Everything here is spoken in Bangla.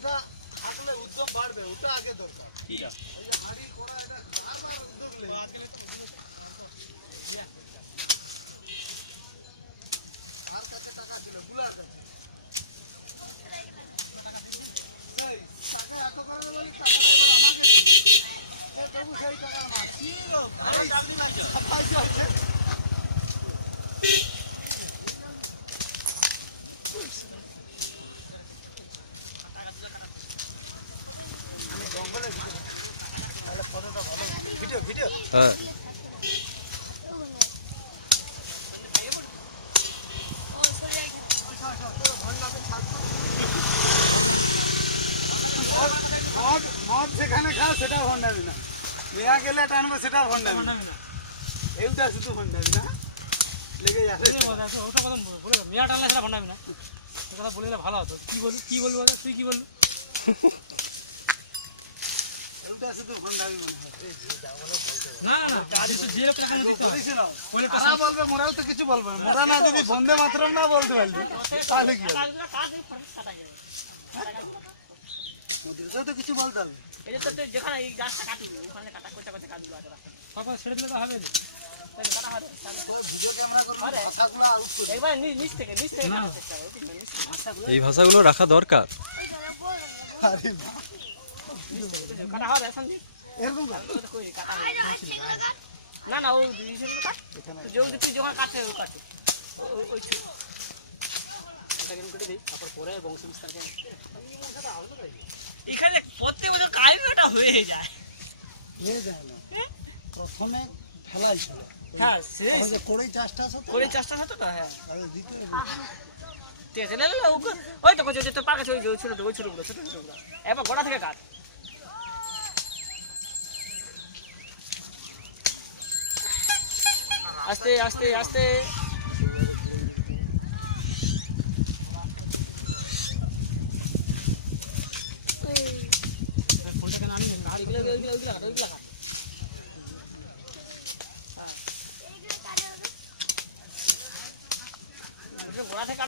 সেটা থাকলে উদ্যম বাড়বে, ওটা আগে দরকার। ঠিক আছে, এই যে হাড়ি করা এটা আমার উদ্যোগ নেই। আর কাছে টাকা ছিল গুলার কাছে, সেই টাকা এত করে বলি টাকা এবার আমাকে এ তবু সেই টাকার মাছ কি গো ভাই চাকরি লাগছে সাফাই আছে। হ্যাঁ মদ যেখানে খাও সেটা ভণ্ডামি না, মেয়া গেলে টানবো সেটা ভণ্ডামি না, এইটা শুধু ভণ্ডামি না লেগে যাচ্ছে। ওটা কথা বলে মেয়া টানলে সেটা ভণ্ডামি না, সে কথা বলে দিলে ভালো হতো। কি বলবো তুই কি বললি? এইটা শুধু ভণ্ডামি মনে হয়। না না যে লোক টাকা দিতে হয় তারা বলবে, মোরাও তো কিছু বলবে না। মোরা না যদি বন্দে মাতরম না বলতে পারলি তাহলে কি হবে? মোদিরকেও তো কিছু বলতে হবে। তারপর ছেড়ে দিলে তো হবে না। ভিডিও ক্যামেরা করুন, ভাষাগুলো আউট করে এই ভাষাগুলো রাখা দরকার। এরকম না না ওই তুই যখন কাটে ও কাটে ওই এখানে প্রত্যেক বছর কালবিটা হয়ে যায়। না, প্রথমে ফেলাই ছিল, হ্যাঁ সেই কড়াই চাষটা করে চেষ্টা হতো তো। হ্যাঁ দ্বিতীয় তেজে ওই তো কোচে তো পাকা ওই ছোট ওই ছোটগুলো ছোট ছোটগুলো এবার গোড়া থেকে কাট। আস্তে আস্তে আস্তে ফোনটাকে নামিয়ে ওইগুলো